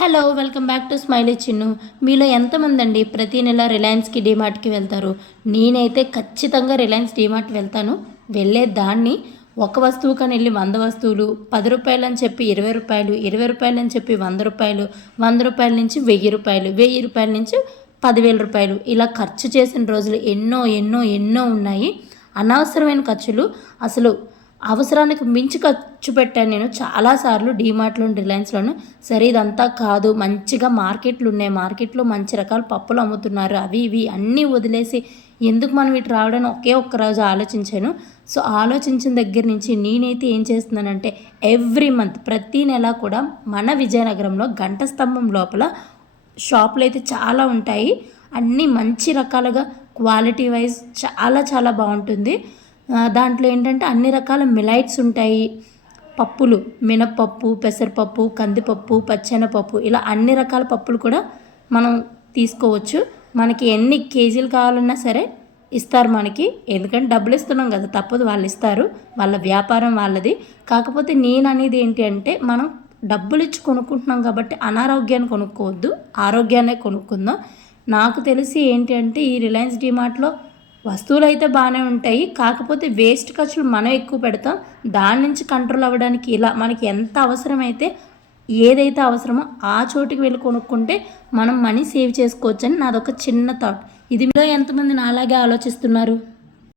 Hello welcome back to smiley Chinnu. మీలో ఎంతమంది అండి ప్రతి నెల రిలయన్స్కి డీమార్ట్కి వెళ్తారు? నేనైతే ఖచ్చితంగా రిలయన్స్ డీమార్ట్ వెళ్తాను. వెళ్ళే దాన్ని ఒక వస్తువు కానీ వెళ్ళి 100 వస్తువులు, 10 రూపాయలు అని చెప్పి 20 రూపాయలు, 20 రూపాయలు అని చెప్పి 100 రూపాయలు, 100 రూపాయల నుంచి 1000 రూపాయలు, 1000 రూపాయల నుంచి 10,000 రూపాయలు ఇలా ఖర్చు చేసిన రోజులు ఎన్నో ఎన్నో ఎన్నో ఉన్నాయి. అనవసరమైన ఖర్చులు, అసలు అవసరానికి మించి ఖర్చు పెట్టాను నేను చాలాసార్లు డీమార్ట్లోను, రిలయన్స్లోను. సరే ఇదంతా కాదు, మంచిగా మార్కెట్లు ఉన్నాయి, మార్కెట్లో మంచి రకాల పప్పులు అమ్ముతున్నారు, అవి ఇవి అన్నీ వదిలేసి ఎందుకు మనం ఇటు రావడానికి ఒకే ఒక్కరోజు ఆలోచించాను. సో ఆలోచించిన దగ్గర నుంచి నేనైతే ఏం చేస్తున్నానంటే ఎవ్రీ మంత్ ప్రతి నెల కూడా మన విజయనగరంలో గంట స్తంభం లోపల షాపులు అయితే చాలా ఉంటాయి. అన్నీ మంచి రకాలుగా క్వాలిటీ వైజ్ చాలా చాలా బాగుంటుంది. దాంట్లో ఏంటంటే అన్ని రకాల మిలైట్స్ ఉంటాయి, పప్పులు, మినప్పప్పు, పెసరపప్పు, కందిపప్పు, పచ్చెనపప్పు ఇలా అన్ని రకాల పప్పులు కూడా మనం తీసుకోవచ్చు. మనకి ఎన్ని కేజీలు కావాలన్నా సరే ఇస్తారు మనకి, ఎందుకంటే డబ్బులు ఇస్తున్నాం కదా, తప్పదు, వాళ్ళు ఇస్తారు, వాళ్ళ వ్యాపారం వాళ్ళది. కాకపోతే నేను అనేది ఏంటి అంటే మనం డబ్బులు ఇచ్చి కొనుక్కుంటున్నాం కాబట్టి అనారోగ్యాన్ని కొనుక్కోవద్దు, ఆరోగ్యాన్నే కొనుక్కుందాం. నాకు తెలిసి ఏంటి అంటే ఈ రిలయన్స్ డిమార్ట్లో వస్తువులు అయితే బాగానే ఉంటాయి, కాకపోతే వేస్ట్ ఖర్చులు మనం ఎక్కువ పెడతాం. దాని నుంచి కంట్రోల్ అవ్వడానికి ఇలా మనకి ఎంత అవసరమైతే ఏదైతే అవసరమో ఆ చోటికి వెళ్ళి కొనుక్కుంటే మనం మనీ సేవ్ చేసుకోవచ్చు అని నాదొక చిన్న థాట్. ఇది మీలో ఎంతమంది నాలాగే ఆలోచిస్తున్నారు?